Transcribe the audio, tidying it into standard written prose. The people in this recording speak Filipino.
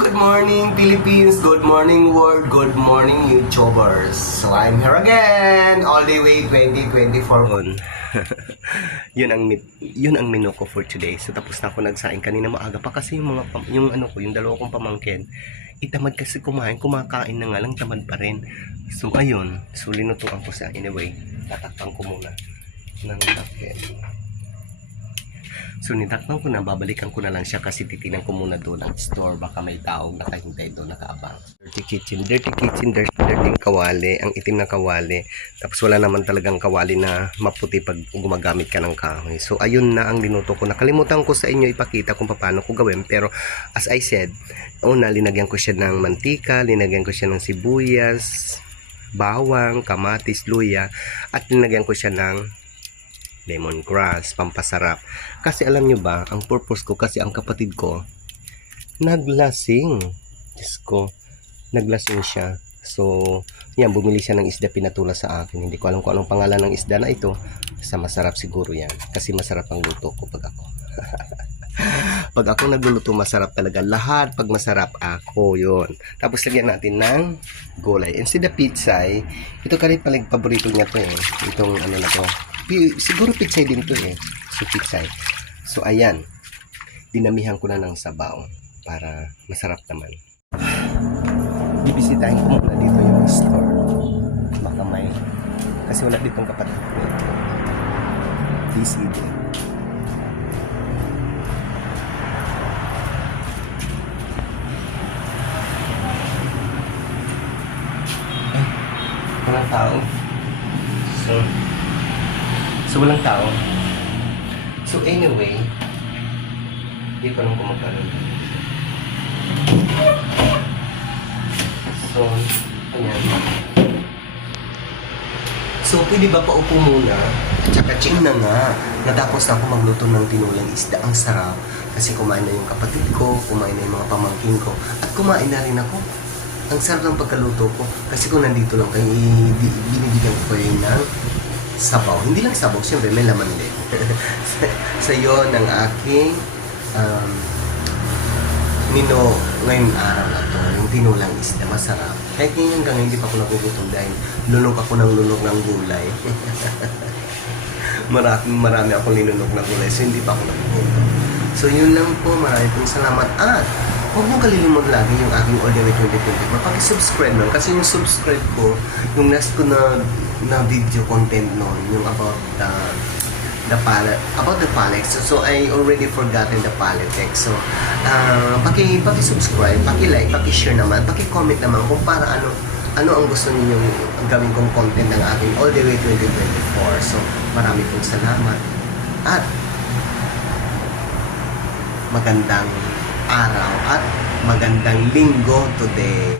Good morning Philippines, good morning world, good morning YouTubers. So I'm here again, all the way 2024. Yun ang menu ko for today. So tapos na ako nagsaing kanina maaga pa kasi yung dalawa kong pamangkin, itamad kasi kumakain na nga lang, tamad pa rin. So ayun, so linutuan ko siya. Anyway, tatakpan ko muna ng takpan. So nitakpan ko na, babalikan ko na lang siya kasi titinan ko muna doon ang store, baka may taong nakahintay doon, nakaabang. Dirty kitchen, dirty kawali, ang itim na kawali. Tapos wala naman talagang kawali na maputi pag gumagamit ka ng kahoy. So ayun na ang linuto ko. Nakalimutan ko sa inyo ipakita kung paano ko gawin, pero as I said, una linagyan ko siya ng mantika, linagyan ko siya ng sibuyas, bawang, kamatis, luya, at linagyan ko siya ng lemongrass, pampasarap. Kasi alam nyo ba, ang purpose ko, kasi ang kapatid ko naglasing. Diyos ko, naglasing siya. So, yan, bumili siya ng isda, pinatula sa akin. Hindi ko alam kung anong pangalan ng isda na ito. Basta masarap siguro yan. Kasi masarap ang luto ko pag ako. Pag ako nagluluto, masarap talaga. Lahat pag masarap ako, yon. Tapos lagyan natin ng gulay. Instead of pitsay, ito ka rin paling paborito niya to eh. Itong ano na to. Siguro pitsay din to eh. So pitsay. So ayan. Dinamihan ko na ng sabaw para masarap naman. Bibisitahin ko muna dito yung store. Baka may, kasi wala ditong kapatid ko. DCD. Walang tao. So walang tao. So anyway, hindi ko lang kumagano. So, ayan. So, pwede ba paupo muna? Tsaka ching na nga. Natapos na ako magluto ng tinulang isda. Ang sarap. Kasi kumain na yung kapatid ko, kumain na yung mga pamangkin ko, at kumain na rin ako. Ang sarap ng pagkaluto ko. Kasi kung nandito lang kayo, binibigyan ko kayo ng sabaw. Hindi lang sabaw, siyempre may laman din. Sa yun ang aking mino ngayong araw na to, yung tinulang isda, masarap. Kahit ngayon hanggang hindi pa ako nagugutom dahil lunok ako ng lunok ng gulay. marami akong linunok na gulay, so hindi pa ako nagugutom. So yun lang po, marami pong salamat. At huwag mong kalilimot lagi yung aking All The Way 2024. Pakisubscribe lang, kasi yung subscribe ko, yung last ko na video content noon, yung about the palette. So I already forgotten the palette. So paki-subscribe, paki-like, paki-share naman, paki-comment naman kung para ano ang gusto niyo gawin kong content ng aking All The Way 2024. So marami pong salamat at magandang araw at magandang linggo today.